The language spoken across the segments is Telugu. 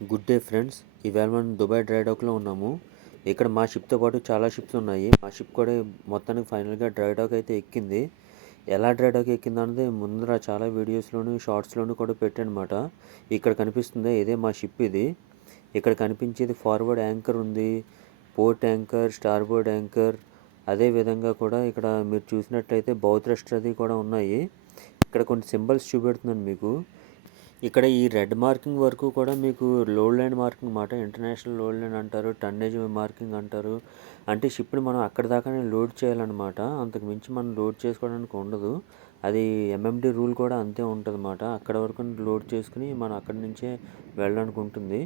Good day friends. ఇవాళ మనం దుబాయ్ డ్రై డాక్లో ఉన్నాము. ఇక్కడ మా షిప్తో పాటు చాలా షిప్స్ ఉన్నాయి. మా షిప్ కూడా మొత్తానికి ఫైనల్గా డ్రై డాక్ అయితే ఎక్కింది. ఎలా డ్రై డాక్ ఎక్కింది అన్నది ముందర చాలా వీడియోస్లోను షార్ట్స్లోను కూడా పెట్టానమాట. ఇక్కడ కనిపిస్తుంది ఇదే మా షిప్. ఇది ఇక్కడ కనిపించేది ఫార్వర్డ్ యాంకర్ ఉంది, పోర్ట్ యాంకర్, స్టార్బోర్డ్ యాంకర్. అదే విధంగా కూడా ఇక్కడ మీరు చూసినట్లయితే బౌత్ రెస్టర్ అది కూడా ఉన్నాయి. ఇక్కడ కొన్ని సింబల్స్ చూపెడుతున్నాను మీకు. ఇక్కడ ఈ రెడ్ మార్కింగ్ వరకు కూడా మీకు లోడ్ లైన్ మార్కింగ్ మాట. ఇంటర్నేషనల్ లోడ్ లైన్ అంటారు, టన్నేజ్ మార్కింగ్ అంటారు. అంటే షిప్ని మనం అక్కడ దాకానే లోడ్ చేయాలన్నమాట. అంతకు మించి మనం లోడ్ చేసుకోవడానికి ఉండదు. అది ఎంఎండి రూల్ కూడా అంతే ఉంటుంది అన్నమాట. అక్కడ వరకు లోడ్ చేసుకుని మనం అక్కడి నుంచే వెళ్ళడానికి ఉంటుంది.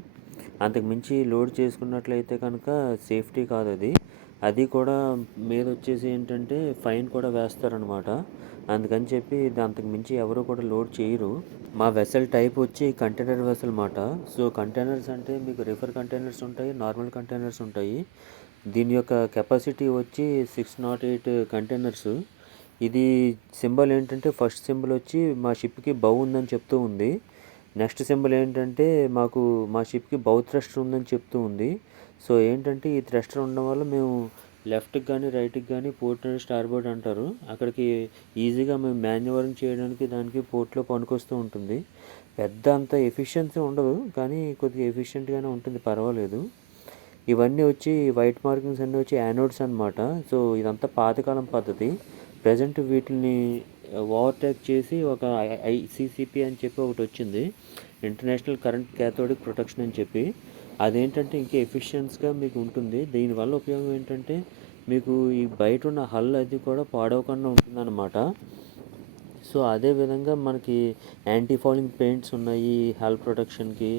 అంతకు మించి లోడ్ చేసుకున్నట్లయితే కనుక సేఫ్టీ కాదు అది. అది కూడా మీద వచ్చేసి ఏంటంటే ఫైన్ కూడా వేస్తారనమాట. అందుకని చెప్పి అంతకు మించి ఎవరు కూడా లోడ్ చేయరు. మా వెసల్ టైప్ వచ్చి కంటైనర్ వెసల్ మాట. సో కంటైనర్స్ అంటే మీకు రిఫర్ కంటైనర్స్ ఉంటాయి, నార్మల్ కంటైనర్స్ ఉంటాయి. దీని యొక్క కెపాసిటీ వచ్చి 608 కంటైనర్స్. ఇది సింబల్ ఏంటంటే ఫస్ట్ సింబల్ వచ్చి మా షిప్కి బౌ ఉందని చెప్తూ ఉంది. నెక్స్ట్ సింబల్ ఏంటంటే మా షిప్కి బౌ థ్రస్టర్ ఉందని చెప్తూ ఉంది. సో ఏంటంటే ఈ థ్రస్టర్ ఉండడం వల్ల మేము లెఫ్ట్కి కానీ రైట్కి కానీ పోర్ట్ అండ్ స్టార్బోర్డ్ అంటారు, అక్కడికి ఈజీగా మేము మాన్యువరింగ్ చేయడానికి దానికి పోర్ట్లో పనికొస్తూ ఉంటుంది. పెద్ద అంత ఎఫిషియన్సీ ఉండదు, కానీ కొద్దిగా ఎఫిషియెంట్గానే ఉంటుంది, పర్వాలేదు. ఇవన్నీ వచ్చి వైట్ మార్కింగ్స్ అన్నీ వచ్చి యానోడ్స్ అనమాట. సో ఇదంతా పాతకాలం పద్ధతి. ప్రజెంట్ వీటిని ఓవర్టేక్ చేసి ఒక ఐసిసిపి అని చెప్పి ఒకటి వచ్చింది, ఇంటర్నేషనల్ కరెంట్ క్యాథోడిక్ ప్రొటెక్షన్ అని చెప్పి. అదేంటంటే ఇంకా ఎఫిషియన్స్గా మీకు ఉంటుంది. దీనివల్ల ఉపయోగం ఏంటంటే మీకు ఈ బయట ఉన్న హల్ అది కూడా పాడవకుండా ఉంటుందన్నమాట. సో అదేవిధంగా మనకి యాంటీ ఫౌలింగ్ పెయింట్స్ ఉన్నాయి హల్ ప్రొటెక్షన్కి.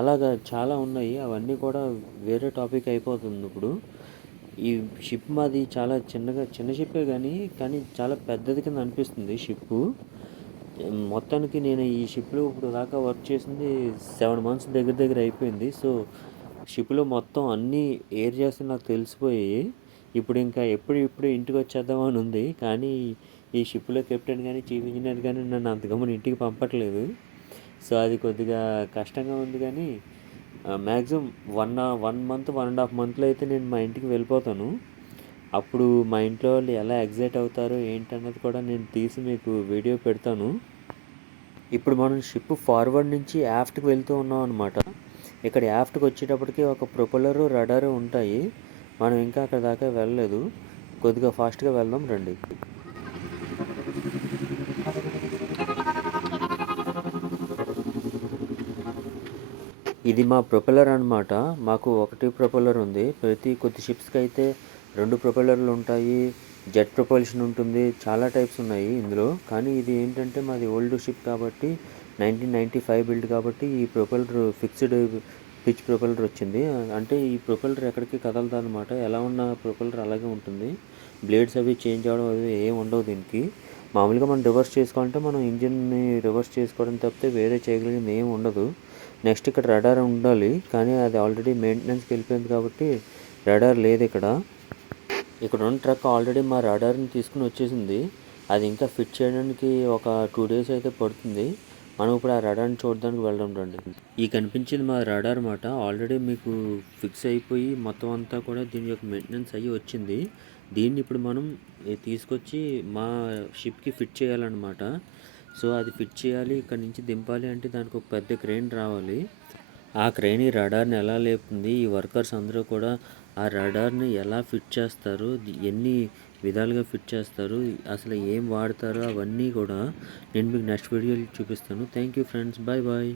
అలాగా చాలా ఉన్నాయి. అవన్నీ కూడా వేరే టాపిక్ అయిపోతుంది ఇప్పుడు. ఈ షిప్ మాది చాలా చిన్న షిప్పే కానీ చాలా పెద్దది కింద అనిపిస్తుంది షిప్పు. మొత్తానికి నేను ఈ షిప్లో ఇప్పుడు దాకా వర్క్ చేసింది 7 months దగ్గర అయిపోయింది. సో షిప్లో మొత్తం అన్ని ఏరియాస్ నాకు తెలిసిపోయాయి. ఇప్పుడు ఇంకా ఎప్పుడు ఇంటికి వచ్చేద్దామని ఉంది. కానీ ఈ షిప్లో కెప్టెన్ కానీ చీఫ్ ఇంజనీర్ కానీ నన్ను అంతగమ్మని ఇంటికి పంపట్లేదు. సో అది కొద్దిగా కష్టంగా ఉంది. కానీ మ్యాక్సిమం 1 month 1.5 monthలో అయితే నేను మా ఇంటికి వెళ్ళిపోతాను. అప్పుడు మా ఇంట్లో వాళ్ళు ఎలా ఎగ్జైట్ అవుతారో ఏంటన్నది కూడా నేను తీసి మీకు వీడియో పెడతాను. ఇప్పుడు మనం షిప్ ఫార్వర్డ్ నుంచి యాఫ్ట్కి వెళ్తూ ఉన్నాం అనమాట. ఇక్కడ యాఫ్ట్కి వచ్చేటప్పటికి ఒక ప్రొపెల్లరు, రడారు ఉంటాయి. మనం ఇంకా అక్కడ దాకా వెళ్ళలేదు. కొద్దిగా ఫాస్ట్గా వెళ్దాం రండి. ఇది మా ప్రొపెల్లర్ అనమాట. మాకు ఒకటి ప్రొపెల్లర్ ఉంది. కొద్ది షిప్స్కి అయితే 2 ప్రొపెల్లర్లు ఉంటాయి, జెట్ ప్రొపల్షన్ ఉంటుంది, చాలా టైప్స్ ఉన్నాయి ఇందులో. కానీ ఇది ఏంటంటే మాది ఓల్డ్ షిప్ కాబట్టి 1995 బిల్డ్ కాబట్టి ఈ ప్రొపెల్లర్ ఫిక్స్డ్ పిచ్ ప్రొపెల్లర్ వచ్చింది. అంటే ఈ ప్రొపెల్లర్ ఎక్కడికి కదలదు అనమాట. ఎలా ఉన్న ప్రొపెల్లర్ అలాగే ఉంటుంది. బ్లేడ్స్ అవి చేంజ్ అవ్వడం అవి ఏం ఉండవు దీనికి. మామూలుగా మనం రివర్స్ చేసుకోవాలంటే మనం ఇంజిన్ని రివర్స్ చేసుకోవడం తప్పితే వేరే చేయగలిగింది ఏం ఉండదు. నెక్స్ట్ ఇక్కడ రడార్ ఉండాలి, కానీ అది ఆల్రెడీ మెయింటెనెన్స్కి వెళ్ళిపోయింది కాబట్టి రడార్ లేదు ఇక్కడ. ఇక్కడ ఉన్న ట్రక్ ఆల్రెడీ మా రడార్ని తీసుకుని వచ్చేసింది. అది ఇంకా ఫిట్ చేయడానికి ఒక 2 days అయితే పడుతుంది. మనం ఇప్పుడు ఆ రడార్ని చూడడానికి వెళ్ళడం రండి. ఈ కనిపించేది మా రడార్ మాట. ఆల్రెడీ మీకు ఫిక్స్ అయిపోయి మొత్తం అంతా కూడా దీని యొక్క మెయింటెనెన్స్ అయ్యి వచ్చింది. దీన్ని ఇప్పుడు మనం తీసుకొచ్చి మా షిప్కి ఫిట్ చేయాలన్నమాట. సో అది ఫిట్ చేయాలి, ఇక్కడ నుంచి దింపాలి అంటే దానికి ఒక పెద్ద క్రెయిన్ రావాలి. ఆ క్రెయిన్ ఈ రడార్ని ఎలా లేపుతుంది, ఈ వర్కర్స్ అందరూ కూడా ఆ రడార్ని ఎలా ఫిట్ చేస్తారు, ఎన్ని విధాలుగా ఫిట్ చేస్తారు, అసలు ఏం వాడతారో అవన్నీ కూడా నేను మీకు నెక్స్ట్ వీడియోలో చూపిస్తాను. Thank you friends, bye bye.